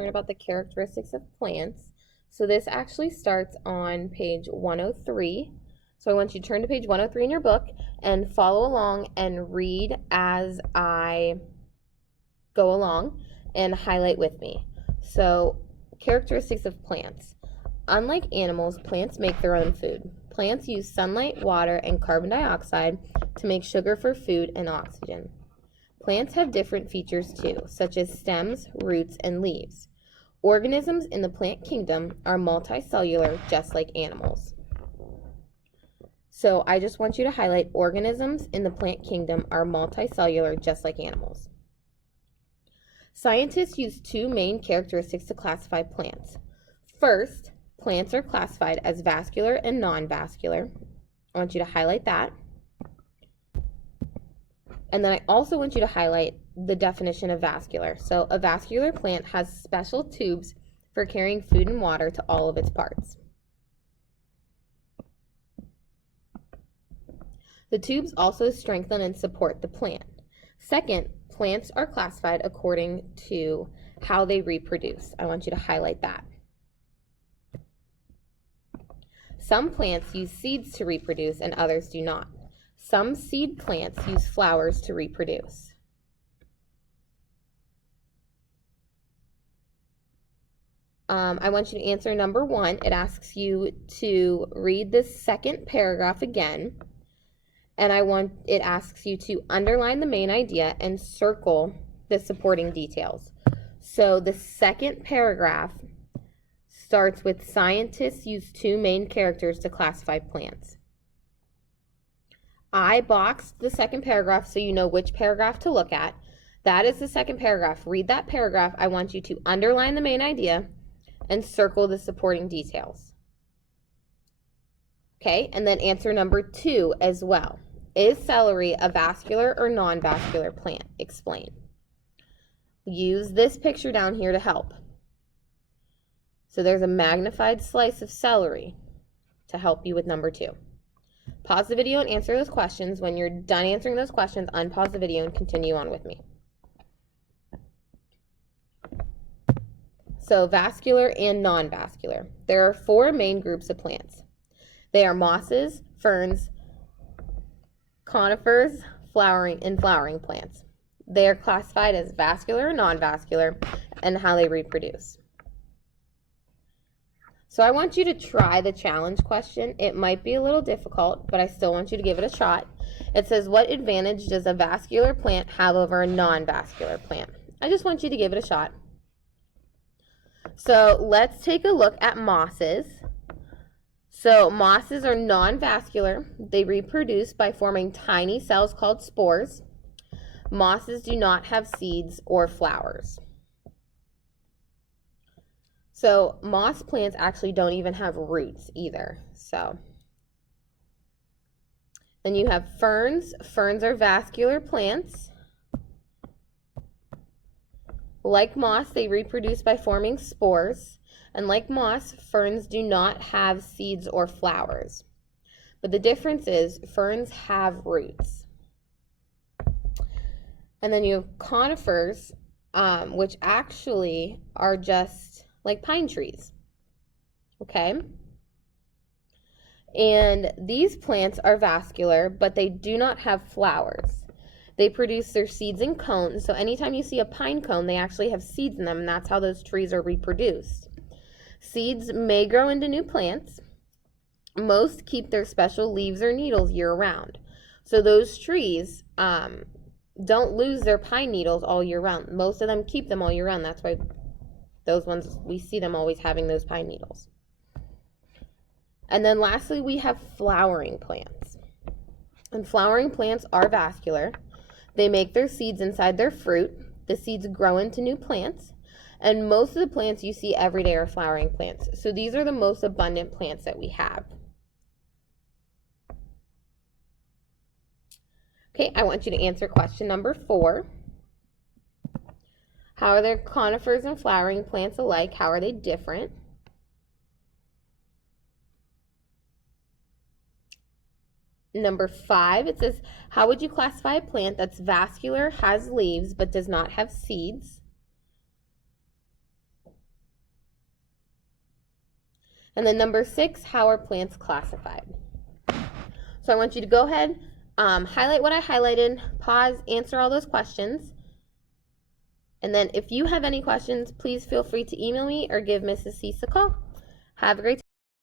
learn about the characteristics of plants. So this actually starts on page 103. So I want you to turn to page 103 in your book and follow along and read as I go along and highlight with me. So, characteristics of plants. Unlike animals, plants make their own food. Plants use sunlight, water, and carbon dioxide to make sugar for food and oxygen. Plants have different features too, such as stems, roots, and leaves. Organisms in the plant kingdom are multicellular, just like animals. So I just want you to highlight organisms in the plant kingdom are multicellular, just like animals. Scientists use two main characteristics to classify plants. First, plants are classified as vascular and non-vascular. I want you to highlight that. And then I also want you to highlight the definition of vascular. So a vascular plant has special tubes for carrying food and water to all of its parts. The tubes also strengthen and support the plant. Second, plants are classified according to how they reproduce. I want you to highlight that. Some plants use seeds to reproduce and others do not. Some seed plants use flowers to reproduce. I want you to answer number 1. It asks you to read this second paragraph again. And it asks you to underline the main idea and circle the supporting details. So the second paragraph starts with scientists use two main characters to classify plants. I boxed the second paragraph so you know which paragraph to look at. That is the second paragraph. Read that paragraph. I want you to underline the main idea and circle the supporting details. Okay, and then answer number 2 as well. Is celery a vascular or non-vascular plant? Explain. Use this picture down here to help. So there's a magnified slice of celery to help you with number 2. Pause the video and answer those questions. When you're done answering those questions, unpause the video and continue on with me. So vascular and non-vascular. There are 4 main groups of plants. They are mosses, ferns, conifers, flowering plants. They are classified as vascular or non-vascular and how they reproduce. So I want you to try the challenge question. It might be a little difficult, but I still want you to give it a shot. It says, what advantage does a vascular plant have over a non-vascular plant? I just want you to give it a shot. So let's take a look at mosses. So mosses are non-vascular. They reproduce by forming tiny cells called spores. Mosses do not have seeds or flowers. So moss plants actually don't even have roots either. So then you have ferns. Ferns are vascular plants. Like moss, they reproduce by forming spores. And like moss, ferns do not have seeds or flowers. But the difference is ferns have roots. And then you have conifers, which actually are just like pine trees. Okay? And these plants are vascular, but they do not have flowers. They produce their seeds in cones. So anytime you see a pine cone, they actually have seeds in them, and that's how those trees are reproduced. Seeds may grow into new plants. Most keep their special leaves or needles year-round. So those trees don't lose their pine needles all year round. Most of them keep them all year round. That's why those ones, we see them always having those pine needles. And then lastly, we have flowering plants. And flowering plants are vascular. They make their seeds inside their fruit. The seeds grow into new plants. And most of the plants you see every day are flowering plants. So these are the most abundant plants that we have. Okay, I want you to answer question number 4. How are their conifers and flowering plants alike? How are they different? Number 5, it says, how would you classify a plant that's vascular, has leaves, but does not have seeds? And then number 6, how are plants classified? So I want you to go ahead, highlight what I highlighted, pause, answer all those questions. And then if you have any questions, please feel free to email me or give Mrs. Cease a call. Have a great day.